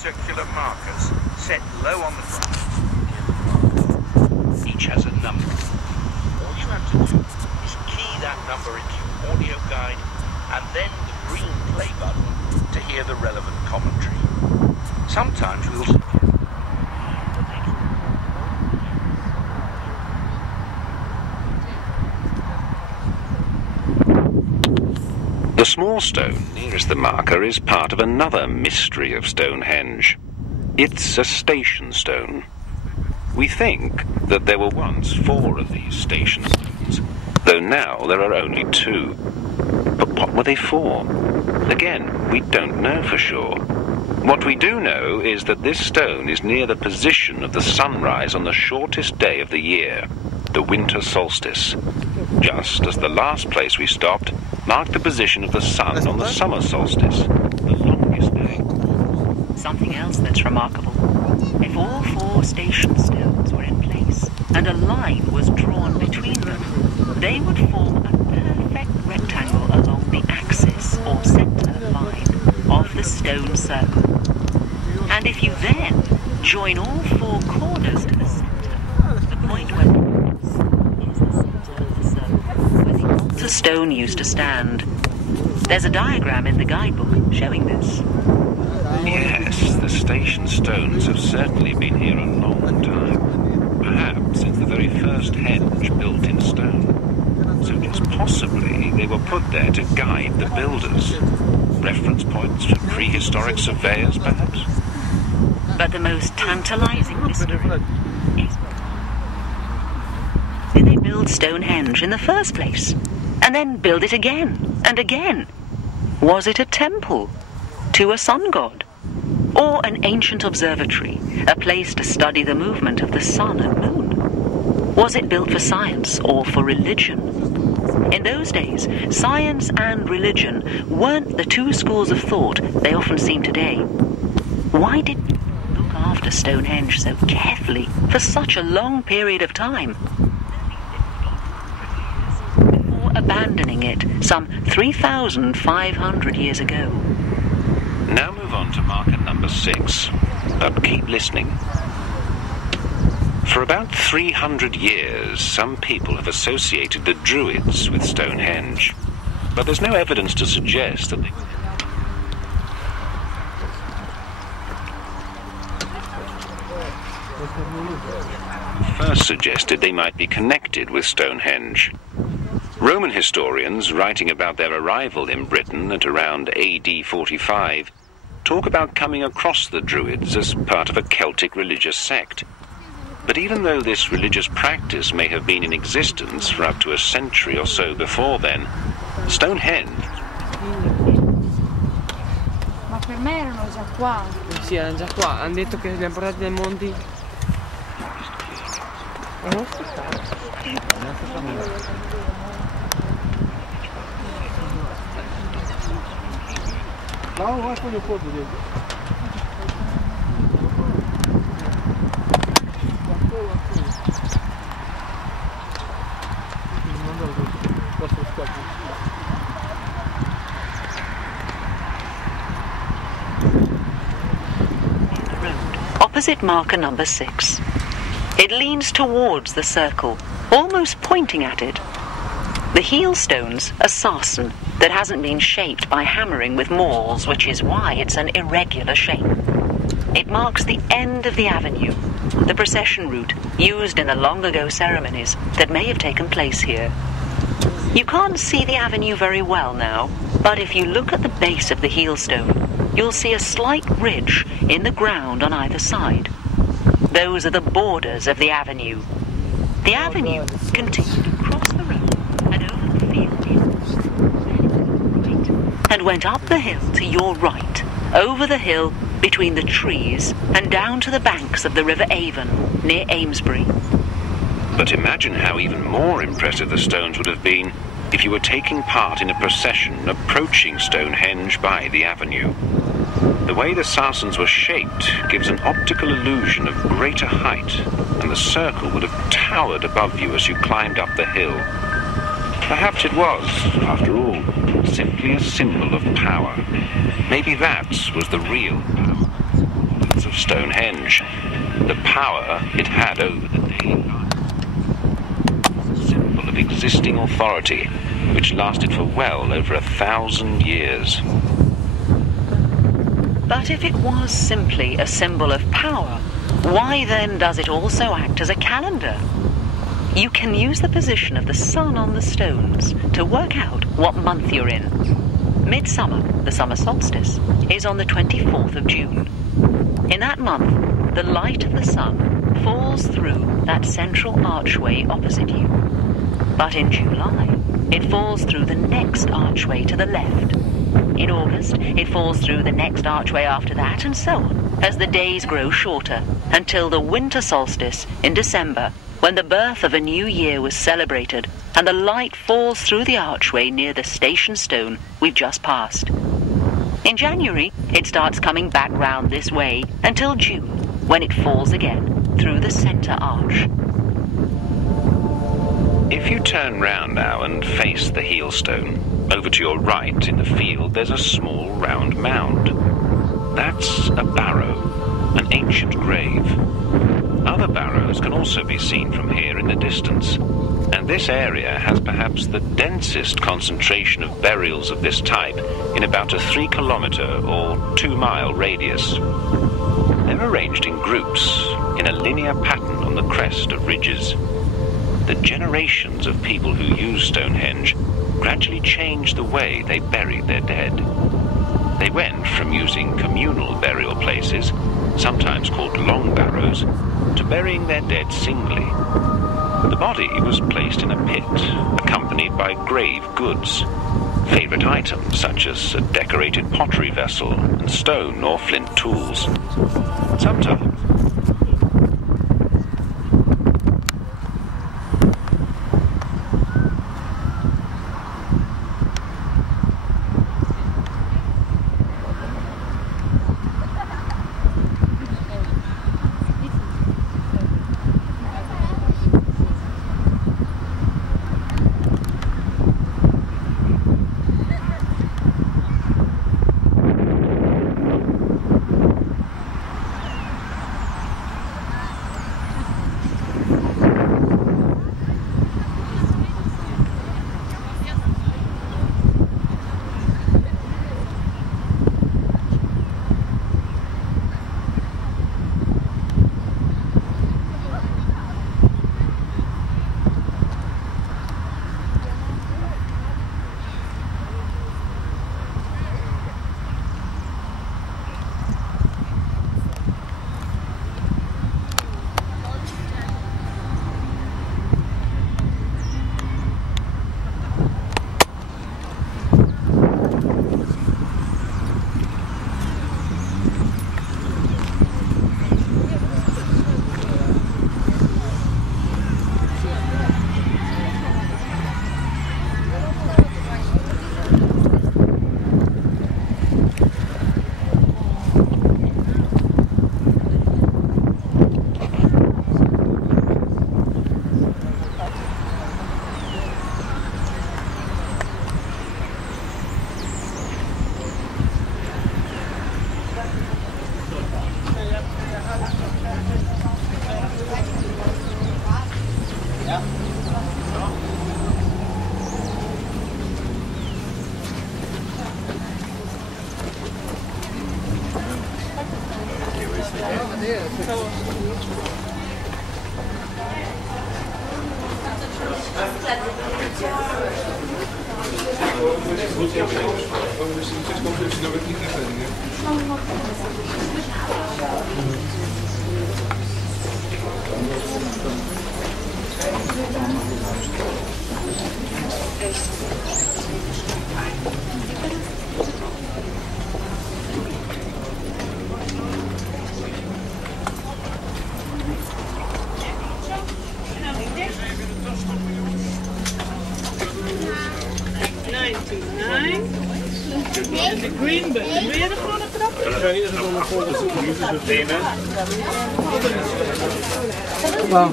circular markers set low on the ground. Each has a number. All you have to do is key that number into your audio guide and then the green play button to hear the relevant commentary. Sometimes we'll see the small stone nearest the marker is part of another mystery of Stonehenge. It's a station stone. We think that there were once 4 of these station stones, though now there are only 2. But what were they for? Again, we don't know for sure. What we do know is that this stone is near the position of the sunrise on the shortest day of the year, the winter solstice, just as the last place we stopped marked the position of the sun on the summer solstice, the longest day. Something else that's remarkable. If all 4 station stones were in place and a line was drawn between them, they would form a perfect rectangle along the axis or center line of the stone circle. And if you then join all 4 corners to the center, the point where is the center of the circle, where the altar stone used to stand. There's a diagram in the guidebook showing this. Yes, the station stones have certainly been here a long time, perhaps since the very first henge built in stone. So just possibly they were put there to guide the builders. Reference points for prehistoric surveyors, perhaps? But the most tantalizing mystery is, did they build Stonehenge in the first place? And then build it again and again? Was it a temple to a sun god? Or an ancient observatory, a place to study the movement of the sun and moon? Was it built for science or for religion? In those days, science and religion weren't the 2 schools of thought they often seem today. Why did people look after Stonehenge so carefully for such a long period of time, before abandoning it some 3,500 years ago? Now move on to marker number 6, but keep listening. For about 300 years, some people have associated the Druids with Stonehenge, but there's no evidence to suggest that they first suggested they might be connected with Stonehenge. Roman historians, writing about their arrival in Britain at around AD 45, talk about coming across the Druids as part of a Celtic religious sect. But even though this religious practice may have been in existence for up to a century or so before then, Stonehenge... Ma per me erano già qua. Sì, erano già qua. Hanno detto che li hanno portati dai monti. Opposite marker number 6. It leans towards the circle, almost pointing at it. The heel stone's a sarsen that hasn't been shaped by hammering with mauls, which is why it's an irregular shape. It marks the end of the avenue, the procession route used in the long-ago ceremonies that may have taken place here. You can't see the avenue very well now, but if you look at the base of the heel stone, you'll see a slight ridge in the ground on either side. Those are the borders of the avenue. The avenue continued across the road and over the field and went up the hill to your right, over the hill between the trees and down to the banks of the River Avon near Amesbury. But imagine how even more impressive the stones would have been if you were taking part in a procession approaching Stonehenge by the avenue. The way the sarsens were shaped gives an optical illusion of greater height, and the circle would have towered above you as you climbed up the hill. Perhaps it was, after all, simply a symbol of power. Maybe that was the real power. Stonehenge, the power it had over the daily life. A symbol of existing authority which lasted for well over 1,000 years. But if it was simply a symbol of power, why then does it also act as a calendar? You can use the position of the sun on the stones to work out what month you're in. Midsummer, the summer solstice, is on the 24th of June. In that month, the light of the sun falls through that central archway opposite you. But in July, it falls through the next archway to the left. In August, it falls through the next archway after that, and so on, as the days grow shorter, until the winter solstice in December, when the birth of a new year was celebrated, and the light falls through the archway near the station stone we've just passed. In January, it starts coming back round this way until June, when it falls again through the centre arch. If you turn round now and face the Heelstone, over to your right in the field there's a small round mound. That's a barrow, an ancient grave. Other barrows can also be seen from here in the distance, and this area has perhaps the densest concentration of burials of this type in about a 3-kilometre or 2-mile radius. They're arranged in groups, in a linear pattern on the crest of ridges. The generations of people who use Stonehenge gradually changed the way they buried their dead. They went from using communal burial places, sometimes called long barrows, to burying their dead singly. The body was placed in a pit, accompanied by grave goods, favourite items such as a decorated pottery vessel and stone or flint tools. Sometimes En de green button. Wil je de groene knop? Ik ga niet eens nog volgens het nemen. Wow.